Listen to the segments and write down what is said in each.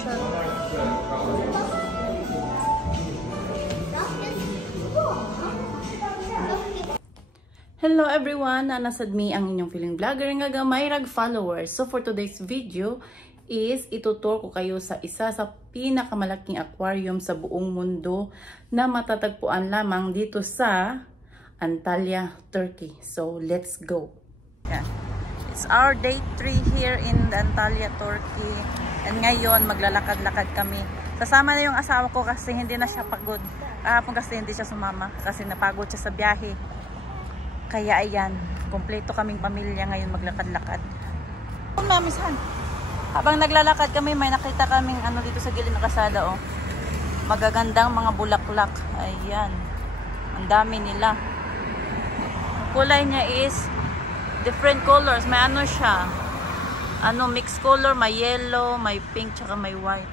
siya. Hello everyone! Nasad me ang inyong feeling vlogger nga gamay rag followers. So for today's video is itutur ko kayo sa isa sa pinakamalaking aquarium sa buong mundo na matatagpuan lamang dito sa Antalya, Turkey. So let's go! Yeah. It's our day 3 here in Antalya, Turkey. And ngayon maglalakad-lakad kami. Sasama na yung asawa ko kasi hindi na siya pagod. Kahapon kasi hindi siya sumama kasi napagod siya sa biyahe. Kaya ayan, kumpleto kaming pamilya ngayon maglakad-lakad. Mamisan, habang naglalakad kami, may nakita kaming ano dito sa gilid ng kasada, oh. Magagandang mga bulaklak. Ayan. Ang dami nila. Kulay niya is different colors. May ano siya, ano, mixed color, may yellow, may pink, tsaka may white.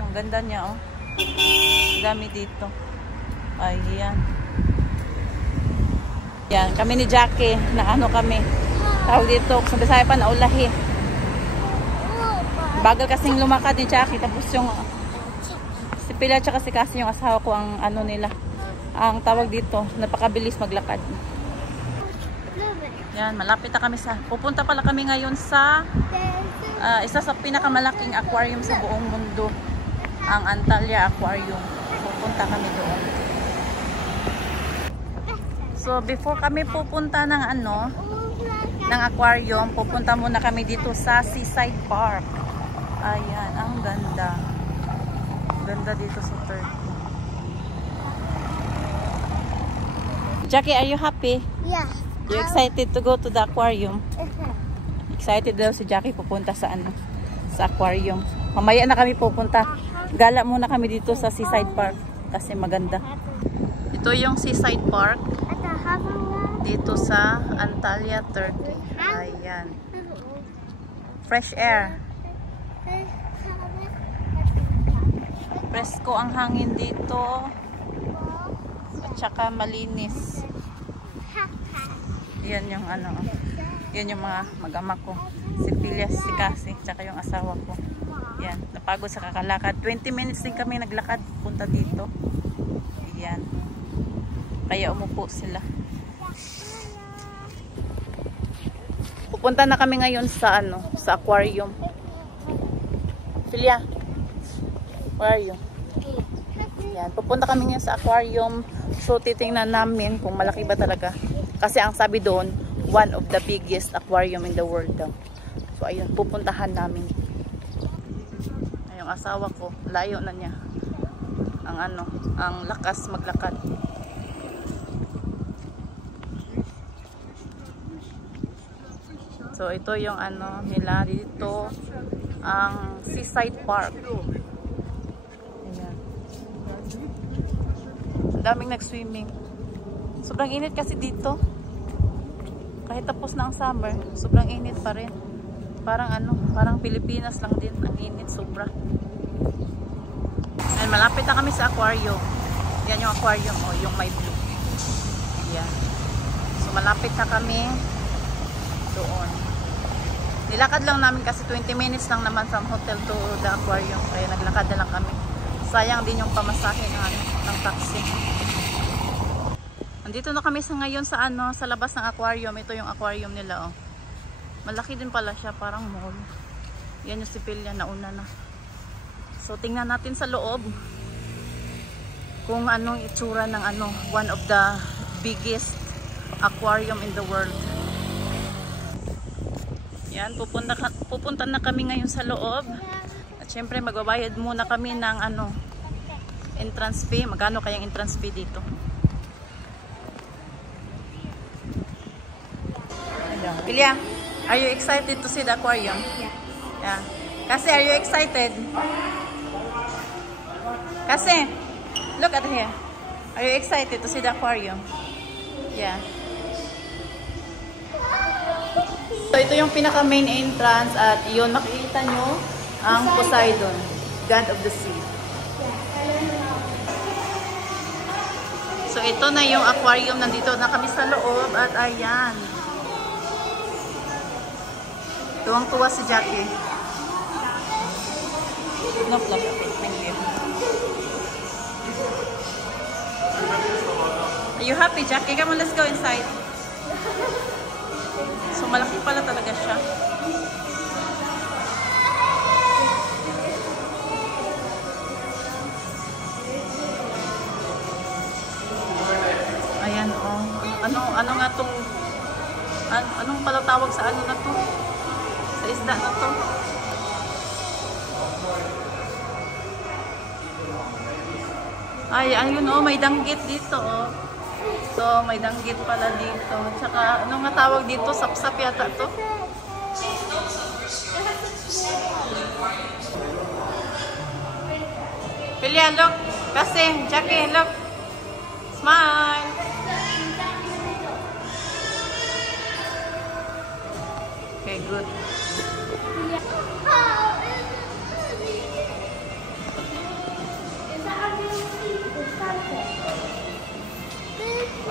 Ang ganda niya, oh. Ang dami dito. Ayan. Yan, kami ni Jackie, na ano kami, tawag dito, sa Bisaya pa, naulahi. Bagal kasing lumakad ni Jackie, tapos yung, si Pila tsaka si Cassie, yung asawa ko, ang ano nila, ang tawag dito, napakabilis maglakad. Yan, malapit na kami sa, pupunta pala kami ngayon sa, isa sa pinakamalaking aquarium sa buong mundo, ang Antalya Aquarium. Pupunta kami doon. So before kami pupunta ng ano, ng aquarium, pupunta muna kami dito sa Seaside Park. Ayan, ang ganda. Ganda dito sa Turkey. Jackie, are you happy? Yeah. You excited to go to the aquarium? Excited daw si Jackie pupunta sa ano, sa aquarium. Mamaya na kami pupunta. Gala muna kami dito sa Seaside Park kasi maganda. Ito yung Seaside Park dito sa Antalya, Turkey. Ayan. Fresh air. Presko ang hangin dito. At saka malinis. Yan yung ano. Yan yung mga mag-ama ko. Si Pilias, si Cassie, tsaka yung asawa ko. Yan. Napagod sa kakalakad. 20 minutes din kami naglakad punta dito. Yan. Kaya umupo sila. Pupunta na kami ngayon sa ano, sa aquarium. Filia, where are you? Yan, pupunta kami ngayon sa aquarium. So titingnan namin kung malaki ba talaga. Kasi ang sabi doon, one of the biggest aquarium in the world daw. So ayun, pupuntahan namin. Ay, yung asawa ko, layo na niya. Ang ano, ang lakas maglakad. So ito yung ano nila dito, ang Seaside Park. Ayan. Ang daming nag-swimming. Sobrang init kasi dito. Kahit tapos na ang summer, sobrang init pa rin. Parang ano, parang Pilipinas lang din ang init, sobra. Ayan, malapit na kami sa aquarium. Yan yung aquarium, oh, yung may blue. Ayan. So malapit na kami doon. Nilakad lang namin kasi 20 minutes lang naman from hotel to the aquarium. Kaya naglakad na lang kami. Sayang din yung pamasahe ng taxi. Andito na kami sa ngayon sa ano, sa labas ng aquarium. Ito yung aquarium nila, oh. Malaki din pala siya, parang mall. Yan yung sipilya, nauna na. So tingnan natin sa loob kung anong itsura ng ano, one of the biggest aquarium in the world. Yan, pupunta na kami ngayon sa loob. At syempre magbabayad muna kami ng ano, entrance fee. Magkano kayang entrance fee dito? Pilia, are you excited to see the aquarium? Yeah. Kasi, are you excited? Kasi, look at here. Are you excited to see the aquarium? Yeah. So ito yung pinaka main entrance at yun makikita nyo ang Poseidon, God of the Sea. So ito na yung aquarium, nandito na kami sa loob at ayan. Tuwang-tuwa si Jackie. No flush. Okay, thank you. Are you happy, Jackie? Come on, let's go inside. So, malaki pala talaga siya. Ayan, oh. Ano nga tong... anong pala tawag sa ano na to? Sa isda na to? Ay, ayun, oh. May danggit dito, oh. So, may danggit pala dito. Tsaka, ano nga tawag dito? Sapsap yata to. Pilia, look. Kasing, Jackie, look. Smile. Okay, good.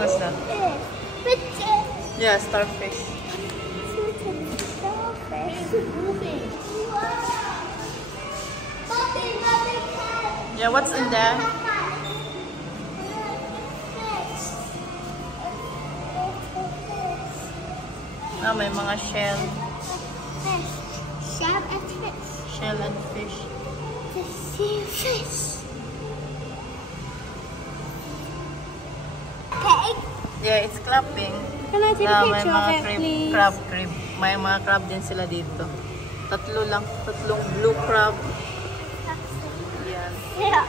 What's that? Yeah, starfish. Yeah, what's in there? Ah, may mga shell. Shell and fish. Shell and fish. The sea fish. Okay. Yeah, it's clapping. Can I take a May picture of mga it, please? crab. May mga crab din sila dito. Tatlo lang. Tatlong blue crab. Yan. Yeah.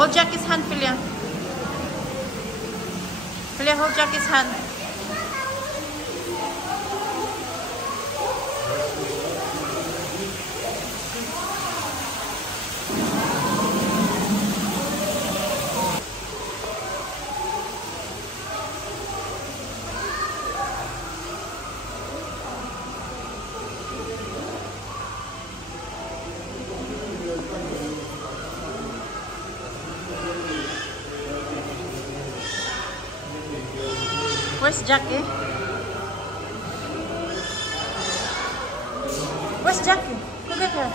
Hold Jackie's hand, Philia. Philia, hold Jackie's hand. Where's Jackie? Where's Jackie? Look at her.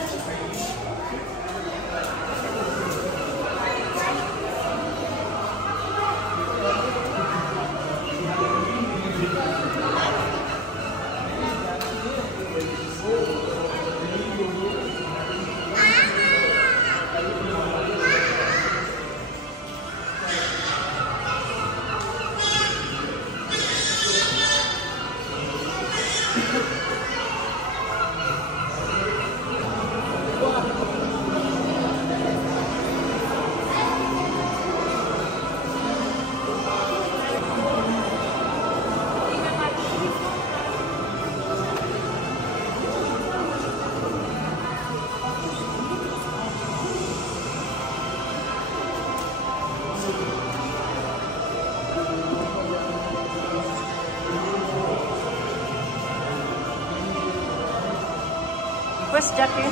Where's Jackie?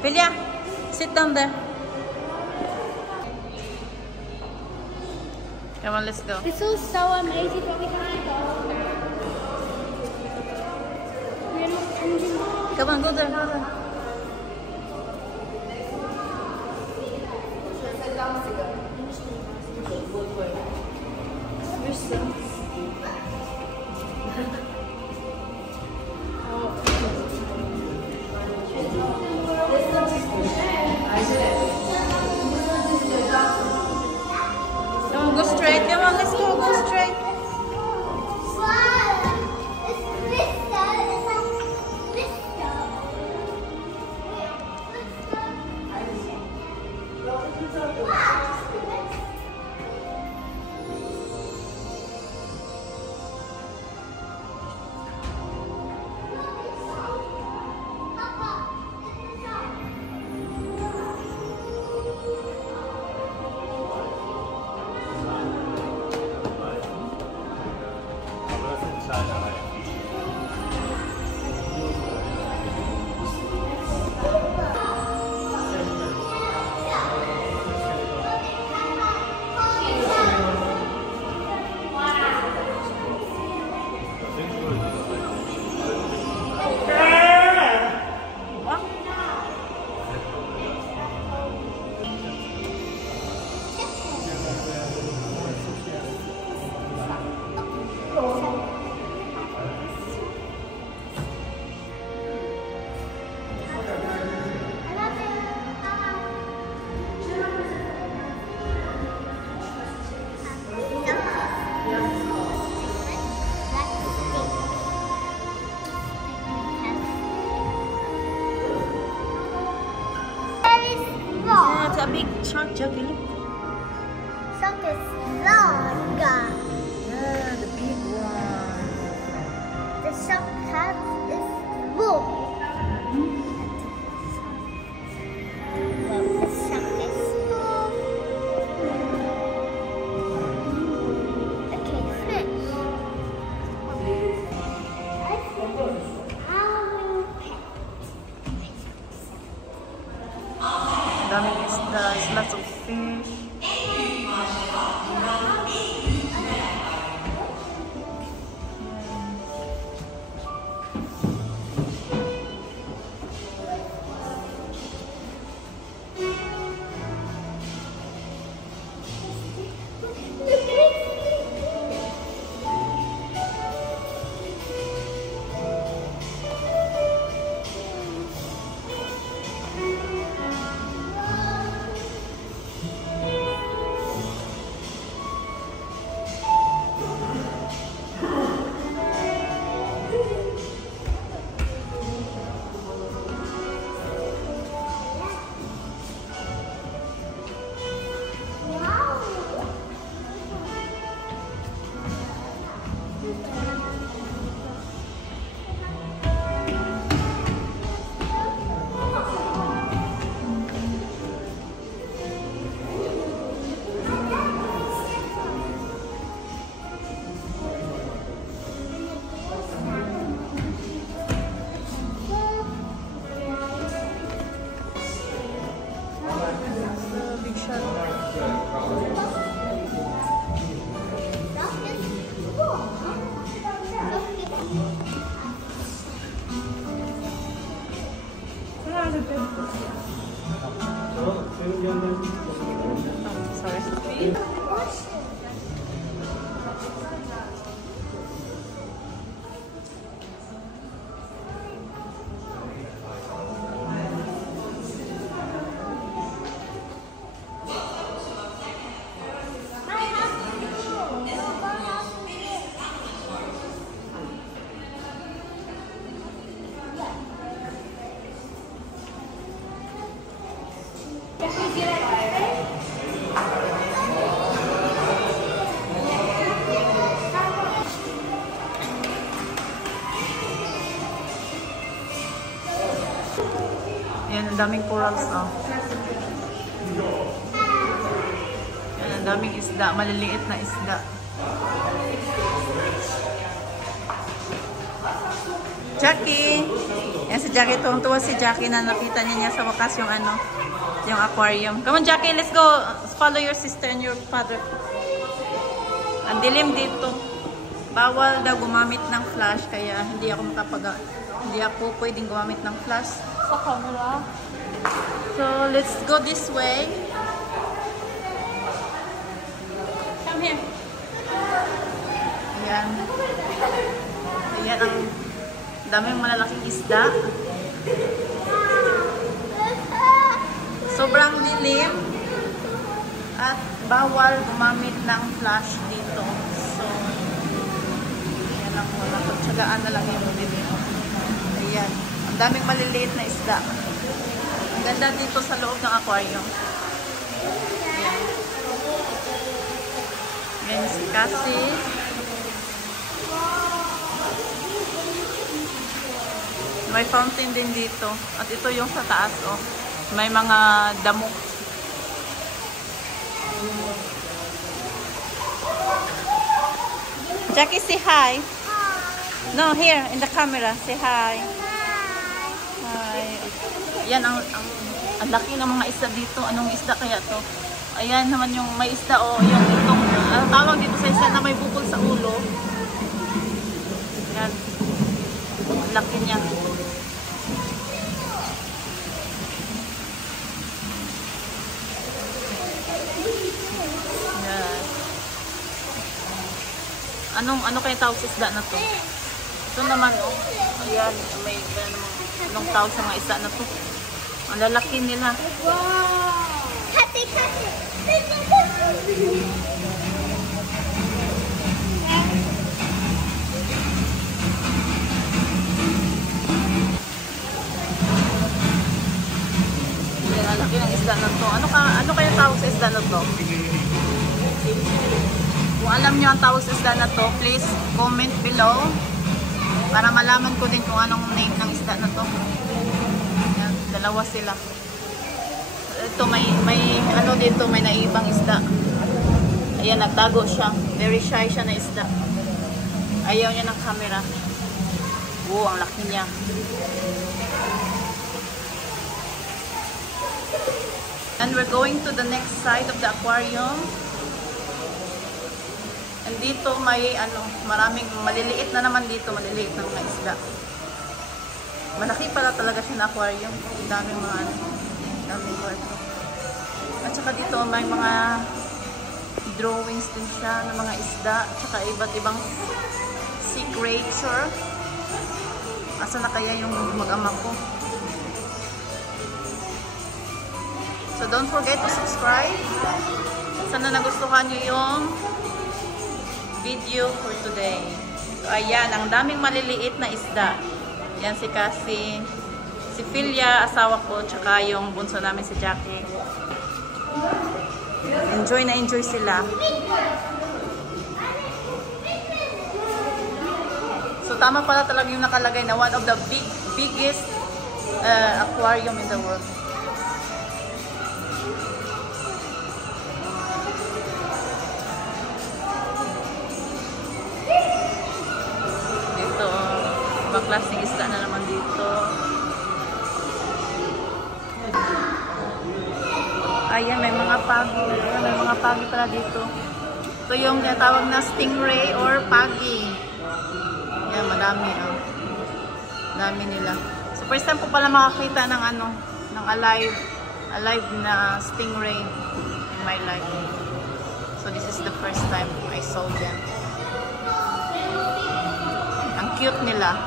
Philia, sit down there. Come on, let's go. This was so amazing, but we have to go. We're not changing. Come on, go there, go there. Come on, go straight. Come on, let's go. Go straight. big shark, Jackie. Look. Shark is long. Yeah, the big one. The shark head is blue. The shark is blue. Okay, fish. Daming isda, lots of fish. Sorry. Yan, ang daming corals, oh. Yan, ang daming isda, maliliit na isda. Jackie! Yan si Jackie, tuwang-tuwa si Jackie na nakita niya sa wakas yung ano, yung aquarium. Come on, Jackie, let's go. Follow your sister and your father. Ang dilim dito. Bawal daw gumamit ng flash, kaya hindi ako pwedeng gumamit ng flash sa camera. So, let's go this way. Come here. Ayan. Ayan ang daming malalaking isda. Sobrang dilim. At bawal gumamit ng flash dito. So, ayan lang muna. Pagtsagaan na lang yung dilim. Ayan. Ang daming maliliit na isda. Ang ganda dito sa loob ng aquarium. Ayan. Ayan si Cassie. May fountain din dito. At ito yung sa taas, oh. May mga damo. Jackie, say hi. No, here, in the camera. Say hi. Hi. Yan, ang laki ng mga isda dito. Anong isda kaya to? Ayan naman yung may isda, oh. Yung itong, tawag dito sa isda na may bukol sa ulo. Yan. Ang laki niya. Yan. Ano kaya tawag sa isda na to? Ito naman, oh. Ayan, may anong tawag sa mga isda na to? Ang lalaki nila. Wow! Happy, happy! Ang laki ng isda isda na to. Ano kaya tawag sa isda na to? Kung alam nyo ang tawag sa isda na to, please comment below para malaman ko din kung anong name ng isda na to. Yan, dalawa sila. Ito may ano dito, may naibang isda. Ayan, nagtago siya. Very shy siya na isda. Ayaw niya ng camera. Oo, ang laki niya. And we're going to the next side of the aquarium. And dito may maraming maliliit na naman dito, maliliit na mga isda. Malaki pala talaga siya na aquarium. Daming mga daming kwarto. At saka dito may mga drawings din siya ng mga isda, at saka iba't ibang sea creature. Asa na kaya yung mag-ama ko? So don't forget to subscribe. Sana nagustuhan nyo yung video for today. So ayan, ang daming maliliit na isda. Yan si Cassie, si Philia, asawa ko, tsaka yung bunso namin si Jackie. Enjoy na enjoy sila. So tama pala talaga yung nakalagay na one of the biggest aquarium in the world. Dito, ibang klaseng isda na naman dito. Ayan, may mga pagi. Ayan, may mga pagi pala dito. Ito yung tinatawag na stingray or pagi. Ayan, madami. Oh. Dami nila. So, first time ko pala makakita ng ng alive na stingray in my life. So, this is the first time I saw them. Ang cute nila.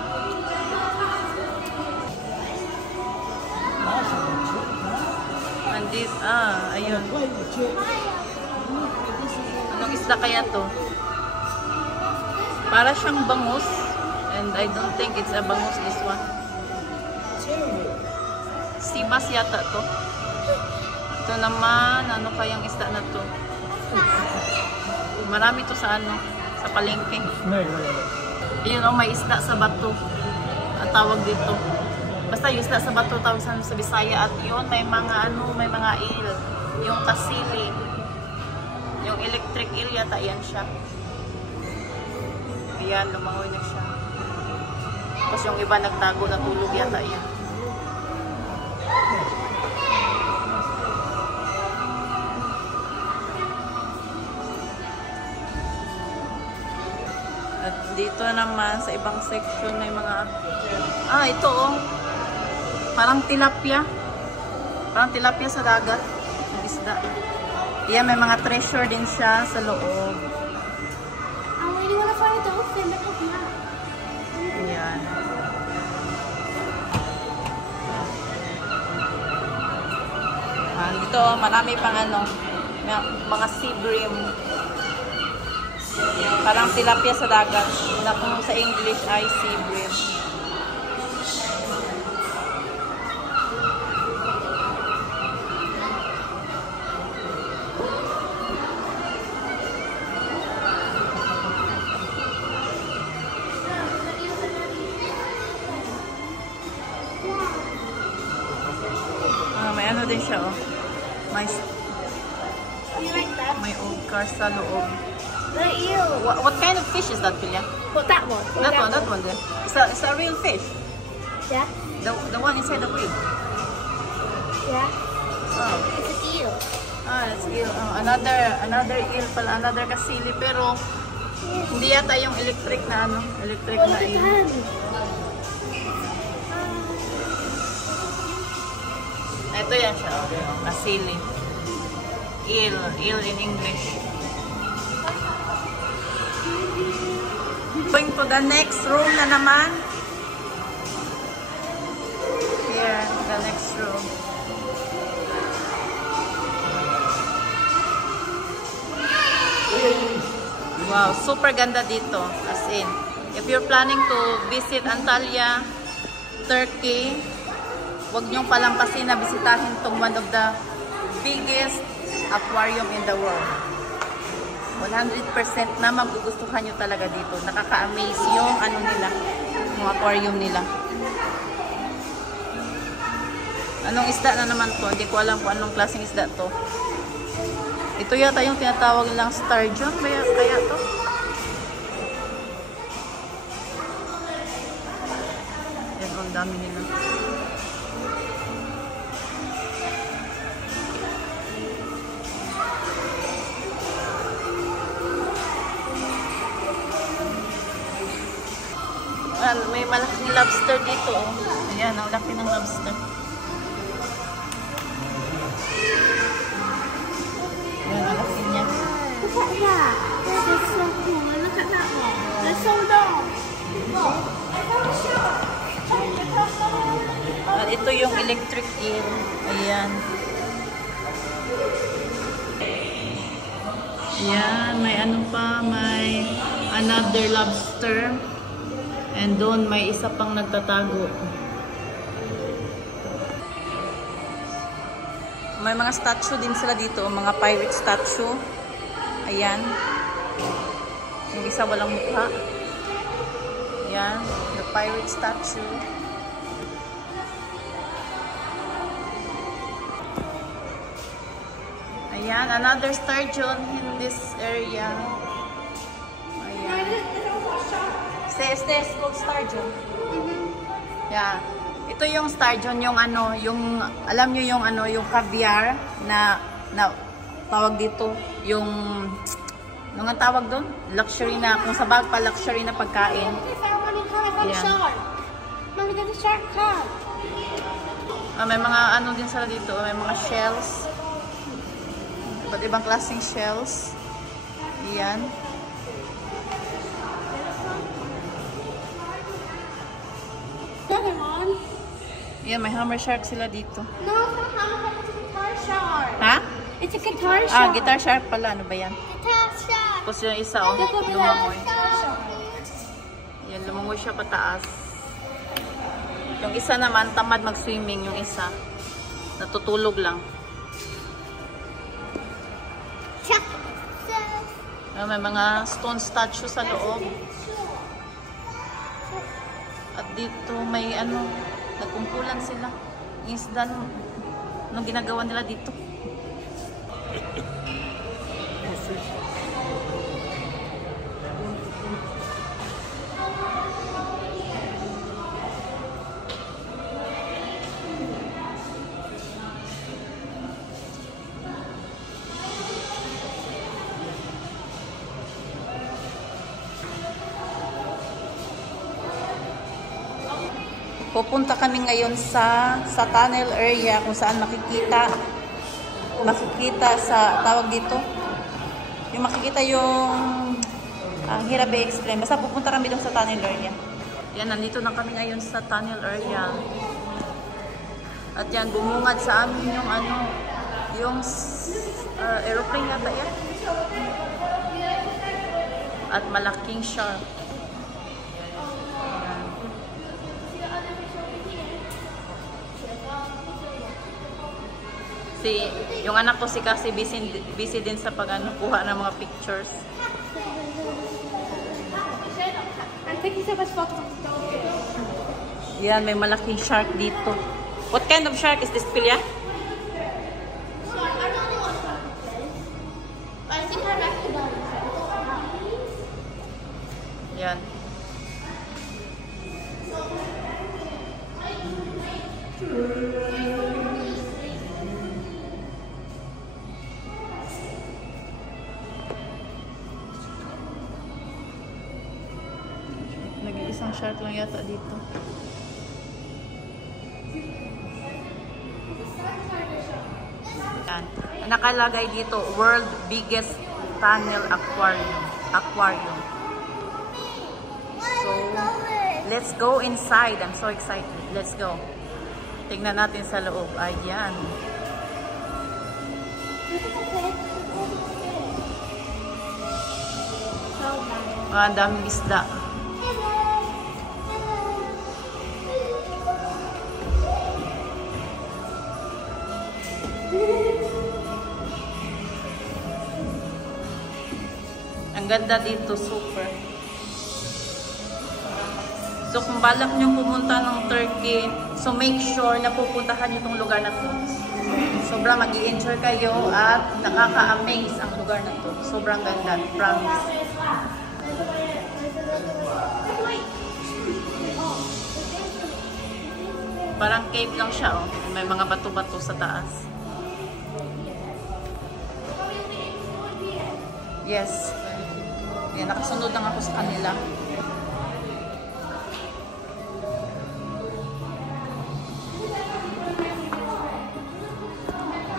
Ayun. Anong isda kaya to? Para siyang bangus. And I don't think it's a bangus, this one. Sibas yata to. Ito naman, ano kayang isda na to? Marami to sa sa palengke. Ayun, may isda sa bato. Ang tawag dito. Basta yung isda sa bato tawag sa Bisaya. At yun, may mga may mga eel. Yung kasili. Yung electric eel yata, yan siya. Ayan, lumangoy na siya. Tapos yung iba nagtago, natulog yata yan. At dito naman, sa ibang section, may mga... ito oh. Parang tilapia. Parang tilapia sa dagat. Ang isda. Yan, may mga treasure din siya sa loob. I really want to find a dolphin. Ayan. Dito, marami pang mga sea bream. Parang tilapia sa dagat. Na kung sa English ay sea bream. May ano din siya, oh. May old car sa loob. The eel. What kind of fish is that, Philia? What, that one? That one there. It's a real fish. Yeah. The one inside the crib. Yeah. Oh. It's an eel. It's eel. Another eel pala, another kasili, pero hindi yata yung electric na electric na eel. Ito yan siya, kasili. Eel in English. Going to the next room na naman. Here, the next room. Wow, super ganda dito. As in, if you're planning to visit Antalya, Turkey, huwag niyong palampasin na bisitahin tong one of the biggest aquarium in the world. 100% na magugustuhan nyo talaga dito. Nakaka-amaze yung ano nila, yung aquarium nila. Anong isda na naman to? Hindi ko alam kung anong klaseng isda to. Ito yata yung tinatawag lang sturgeon. Kaya to? Yan, ang dami nila. May malaking lobster dito. Oh. Ayan, ang laki ng lobster. Ayan, ang laki niya. Look at that. That is so cool. And look at that one. They're so long. Look. At ito yung electric eel. Ayan. Ayan, may ano pa, may another lobster. And doon may isa pang nagtatago. May mga statue din sila dito, mga pirate statue. Ayan. Yung isa walang mukha. Ayan, the pirate statue. Ayan, another sturgeon in this area. Ayan. Stay called sturgeon. Yeah. Ito yung sturgeon, yung ano, yung alam niyo yung ano, yung caviar na tawag dito, yung ano nga tawag doon? Luxury na, kung sa bag pa luxury na pagkain. May mga ano din sila dito, may mga shells. Iba't ibang klaseng shells. Ayan. Yeah, may hammer shark sila dito. No, it's not hammer shark. It's a guitar shark. Ha? It's a guitar shark. Guitar shark pala. Ano ba yan? Guitar shark. Tapos yung isa, lumangoy. Yan, lumangoy siya pataas. Yung isa naman, tamad mag-swimming. Yung isa, natutulog lang. May mga stone statue sa loob. At dito may ano, nagkumpulan sila. Isda nung ginagawa nila dito. Pupunta kami ngayon sa tunnel area kung saan makikita sa tawag dito. Yung makikita yung hirap i-explain. Basta pupunta kami doon sa tunnel area. Yan, nandito na kami ngayon sa tunnel area. At yan, bumungad sa amin yung ano, yung aeroplane yata yan. At malaking shark. Yung anak ko si Cassie busy din sa pagkuha ng mga pictures. Yan, may malaking shark dito. What kind of shark is this, Pilya? Yan. Nag-iisang shark lang yata dito. Yan. Nakalagay dito, world biggest tunnel aquarium. So, let's go inside. I'm so excited. Let's go. Tingnan natin sa loob. Ayan. Ang daming isda. ganda dito, super. So kung balak nyo pumunta ng Turkey, so make sure na pupuntahan nyo itong lugar na to. Sobrang mag-i-enjoy kayo at nakaka-amaze ang lugar na to. Sobrang ganda, promise. Parang cave lang siya, oh. May mga bato-bato sa taas. Yes. Yan, nakasunod lang ako sa kanila.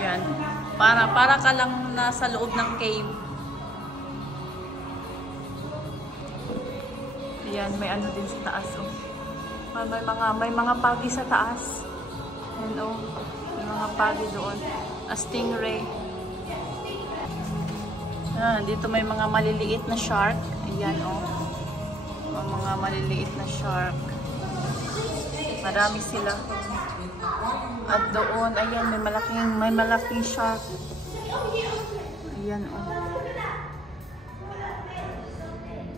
Yan. Para ka lang nasa loob ng cave. Yan, may ano din sa taas, oh. May mga pagi sa taas. Yan, oh. May mga pagi doon. A stingray. Dito may mga maliliit na shark. Ayan, oh. Mga maliliit na shark. Marami sila. At doon, ayan, may malaking shark. Ayan, oh.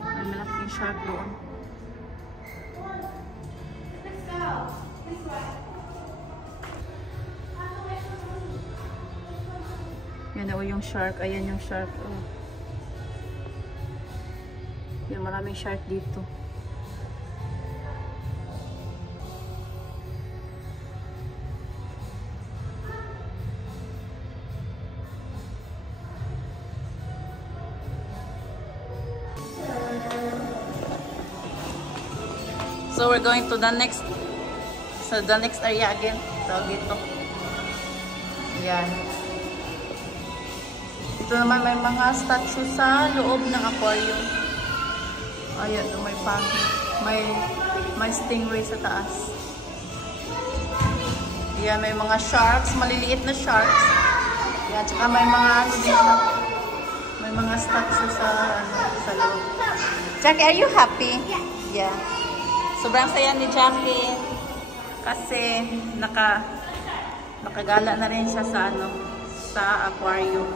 May malaking shark doon. Yan, oh, yung shark. Ayan yung shark, oh. Yan, maraming shark dito. So we're going to the next area again. So dito. Yan. Dito naman may mga statue sa loob ng aquarium. Ayan, may pagi. May stingray sa taas. Yan, may mga sharks, maliliit na sharks. Yan, tsaka may mga ano dito. May mga statue sa loob. Jackie, are you happy? Yeah. Sobrang saya ni Jackie kasi nakagala na rin siya sa aquarium.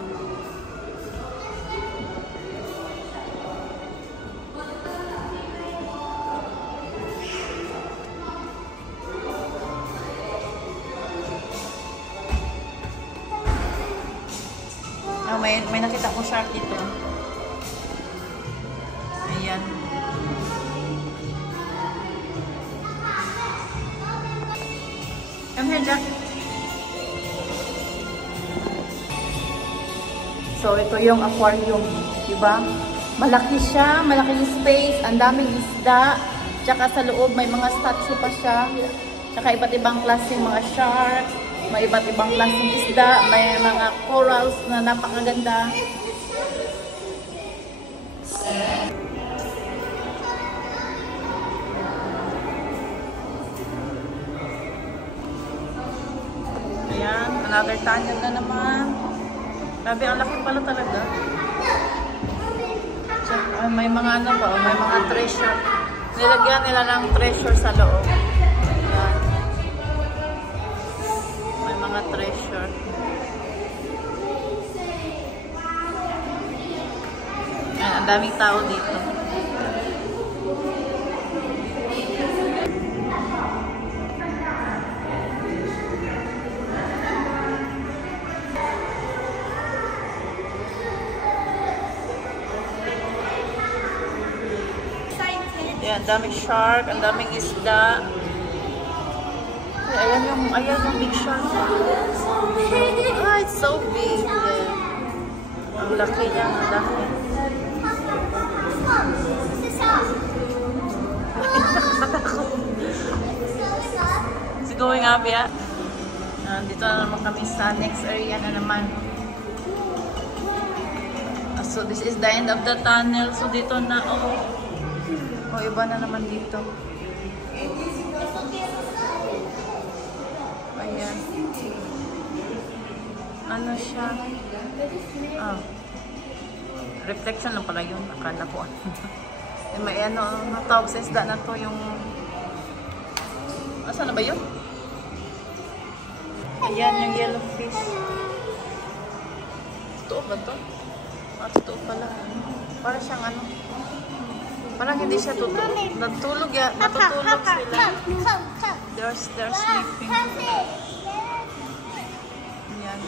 Oh, may nakita ko shark dito. Ayan. Come here, Jack. So, ito yung aquarium. Diba? Malaki siya, malaking space, ang daming isda. Tsaka sa loob, may mga statue pa siya. Tsaka iba't ibang klaseng mga sharks. May iba't ibang klaseng isda. May mga corals na napakaganda. Ayan, another tunnel na naman. Grabe, ang laki pala talaga. May mga ano pa, may mga treasure. Nilagyan nila ng treasure sa loob. Ayan. May mga treasure. Ayan, ang daming tao dito. Ayan, daming shark, ang daming isda. Ayan yung big shark. Ah, it's so big. Yeah. Ang laki niya, ang laki. It's going up, yeah. Dito na naman kami sa next area na naman. So this is the end of the tunnel. So dito na, oh, iba na naman dito. Ayan. Ano siya? Reflection lang pala yun. Akala ko. May ano, natawag sa isda na to yung... Asa na ba yun? Ayan, yung yellowfish. Totoo ba to? Totoo pala. Para siyang ano. Parang hindi siya natutulog ya. Natutulog sila. They're sleeping. Yan.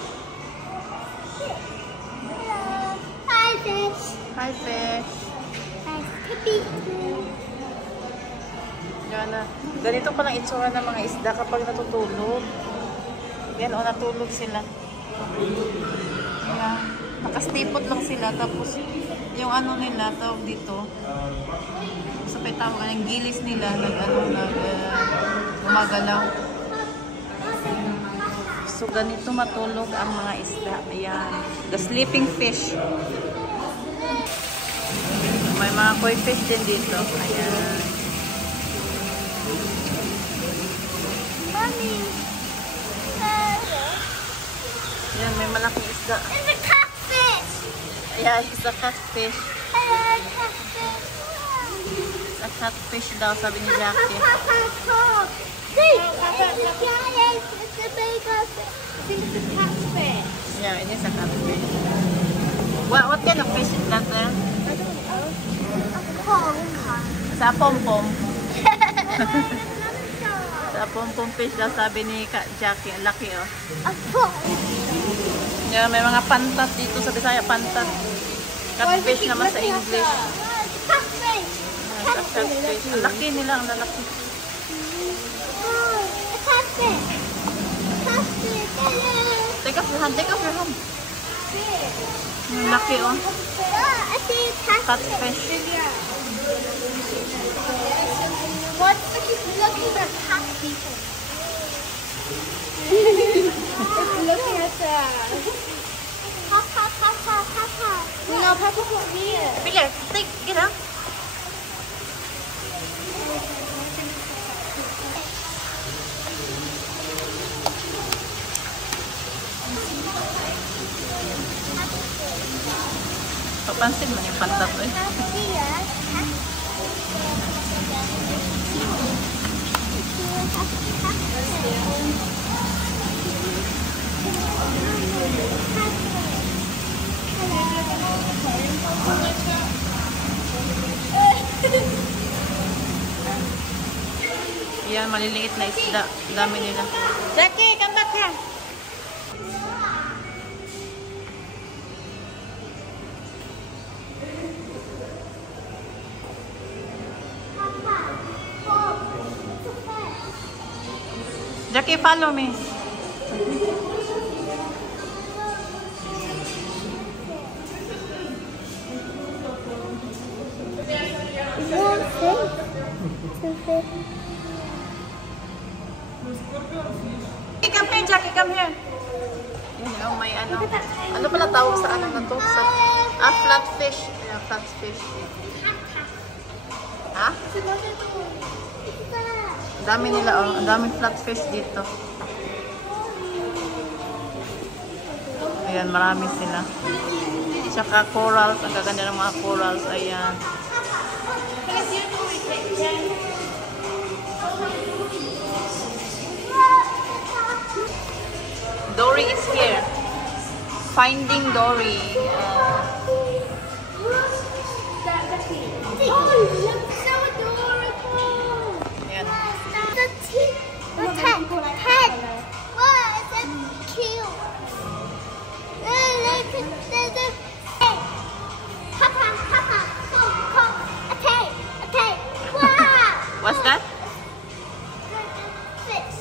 Hi, fish. Hi, fish. Hi, Pippi. Yan na. Ganito palang itsura ng mga isda kapag natutulog. Yan o, natulog sila. Yan. Nakastipot lang sila. Tapos, yung ano nila, tawag dito. Sa petawag, yung gilis nila, gumagalaw. So, ganito matulog ang mga isda. Ayan. The sleeping fish. May mga koi fish din dito. Ayan. Mommy. Ayan, may malaking isda. It's a catfish. Ayan, it's a catfish. Hello, catfish. A catfish daw, sabi ni Jackie. See, it's a giant. It's a big catfish. It's a catfish. Yeah, it is a catfish. What kind of fish is that there? I don't know. A pond. Sa pom-pom. Sa pom-pom fish daw, sabi ni Jackie. Ang laki, oh. A pond. Yeah, may mga pantat dito sa Bisaya, pantat. Catfish naman sa English. Catfish. Catfish. Ang laki nila, ang lalaki. Oh, a catfish. Catfish. Take off your hand, take off your hand. Ang laki, oh. I see catfish. Catfish. What? It's looking at cat people. It's looking at Papa, Papa, Papa. No, Papa put me in. Billy, take, get up. Papansin mo yung pantat, eh. Yan, maliliit na isda. Dami nila. Jackie, come back here. Jackie, follow me. Come here, Jackie, come here. Yun yung may ano. Ano pala tawag sa ano na to? Sa, flatfish. Yeah, flatfish. Ha? Ang dami nila, oh. Ang daming flatfish dito. Ayan, marami sila. Tsaka corals. Ang gaganda ng mga corals. Ayan. Dory is here. Finding Dory. Oh, look so adorable. Ayan. The teeth. The head. Wow, it's so cute. Hey. Papa, Papa. Come. Okay. Wow. What's that? Fish.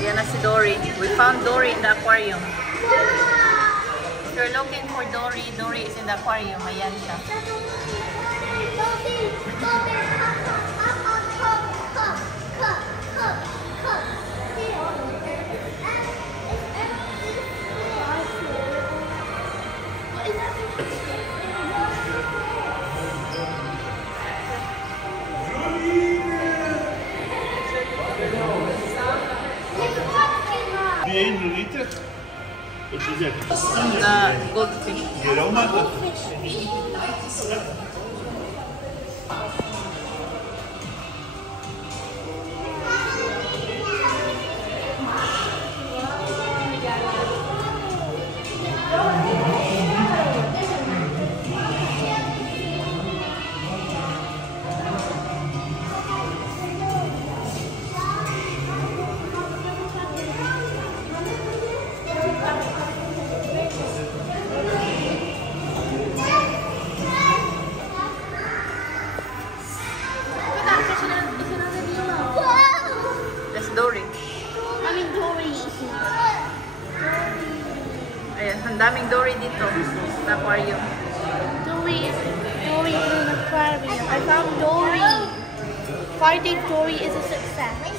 Ayan na si Dory. We found Dory in the aquarium. If you're looking for Dory, Dory is in the aquarium. Ayan siya. The angel eat it? What is it? The goldfish. Aroma? Ang daming dory dito sa aquarium. Dory in an aquarium. I found Dory. Finding Dory is a success.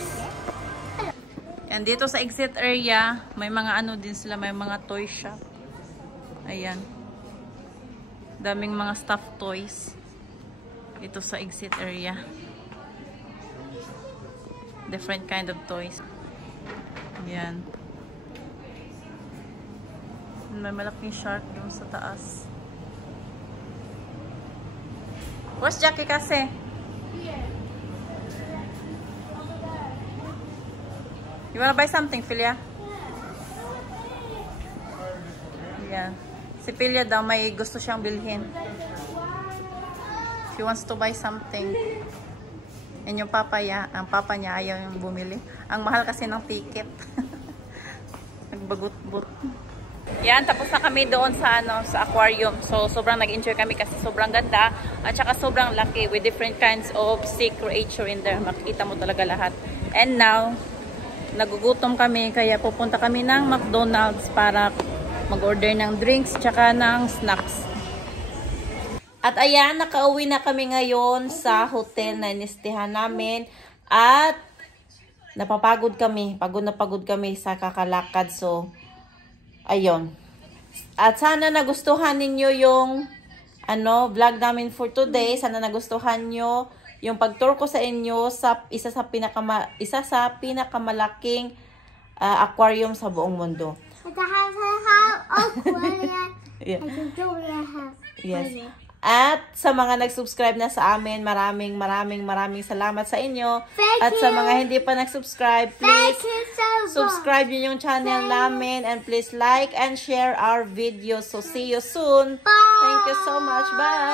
And dito sa exit area, may mga ano din sila, may mga toy shop. Ayan. Daming mga stuffed toys. Dito sa exit area. Different kind of toys. Ayan. May malaking shark doon sa taas. Where's Jackie kasi? You wanna buy something, Philia? Yeah. Si Philia daw may gusto siyang bilhin. She wants to buy something. And yung ang papa niya ayaw yung bumili. Ang mahal kasi ng ticket. Nagbagot-but. Yan, tapos na kami doon sa sa aquarium. So sobrang nag-enjoy kami kasi sobrang ganda at saka sobrang laki with different kinds of sea creature in there. Makikita mo talaga lahat. And now nagugutom kami kaya pupunta kami ng McDonald's para mag-order ng drinks tsaka ng snacks. At ayan, nakauwi na kami ngayon sa hotel na inistihan namin at napapagod kami. Pagod na pagod kami sa kakalakad. So, ayun. At sana nagustuhan ninyo yung vlog namin for today. Sana nagustuhan nyo yung pag-tour ko sa inyo sa isa sa pinakamalaking aquarium sa buong mundo. Yeah. Yes. At sa mga nag-subscribe na sa amin, maraming salamat sa inyo. At sa mga hindi pa nag-subscribe, please subscribe nyo yung channel namin and please like and share our videos. So see you soon. Thank you so much. Bye!